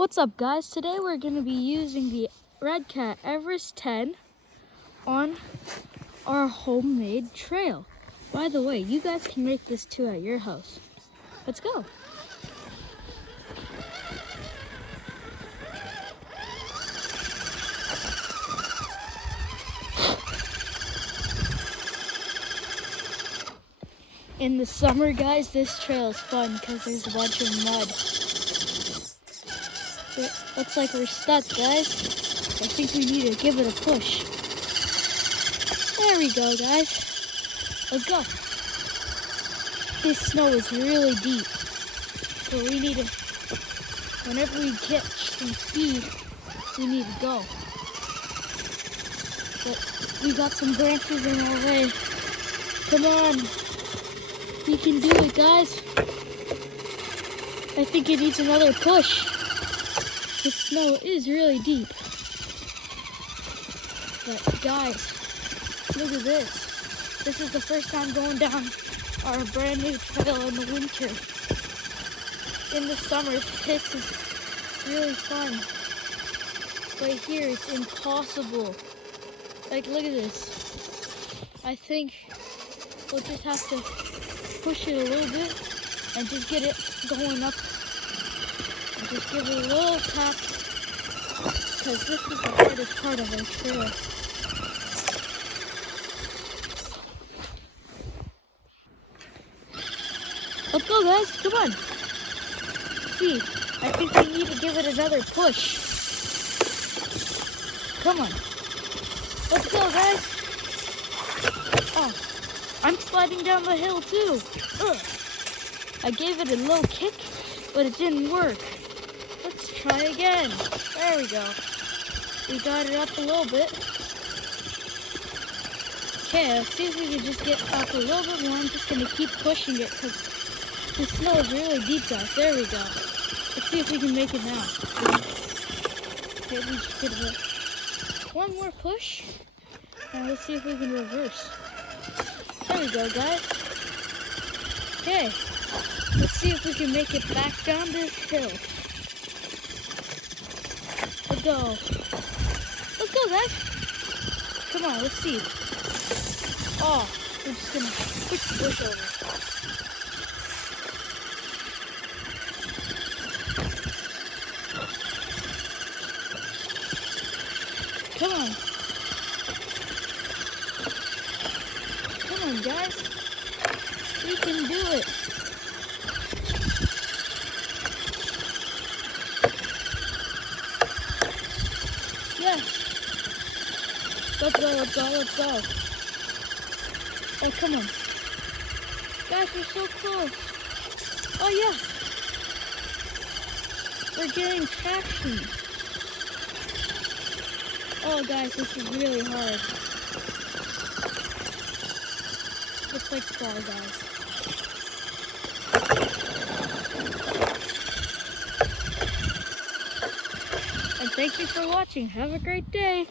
What's up, guys? Today we're going to be using the Redcat Everest 10 on our homemade trail. By the way, you guys can make this too at your house. Let's go. In the summer, guys, this trail is fun because there's a bunch of mud. It looks like we're stuck, guys. I think we need to give it a push. There we go, guys. Let's go. This snow is really deep, so we need to, whenever we catch some speed, we need to go. But we got some branches in our way. Come on. You can do it, guys. I think it needs another push. The snow is really deep. But guys, look at this. This is the first time going down our brand new trail in the winter. In the summer, this is really fun. Right here, it's impossible. Like, look at this. I think we'll just have to push it a little bit and just get it going up. And just give it a little tap, because this is the hardest part of our trail. Let's go, guys. Come on. See, I think we need to give it another push. Come on. Let's go, guys. Oh, I'm sliding down the hill too. Ugh. I gave it a little kick, but it didn't work. Let's try again. There we go. We got it up a little bit. Okay, let's see if we can just get up a little bit more. I'm just going to keep pushing it because the snow is really deep, guys. There we go. Let's see if we can make it now. Okay, we just did one more push. Now let's see if we can reverse. There we go, guys. Okay, let's see if we can make it back down this hill. Let's go. Let's go, guys. Come on, let's see. Oh, we're just gonna push the bush over. Come on. Come on, guys. We can do it. Yes. Let's go, let's go, let's go. Oh, come on. Guys, we're so close. Oh, yeah. We're getting traction. Oh, guys, this is really hard. Looks like fall, guys. And thank you for watching. Have a great day.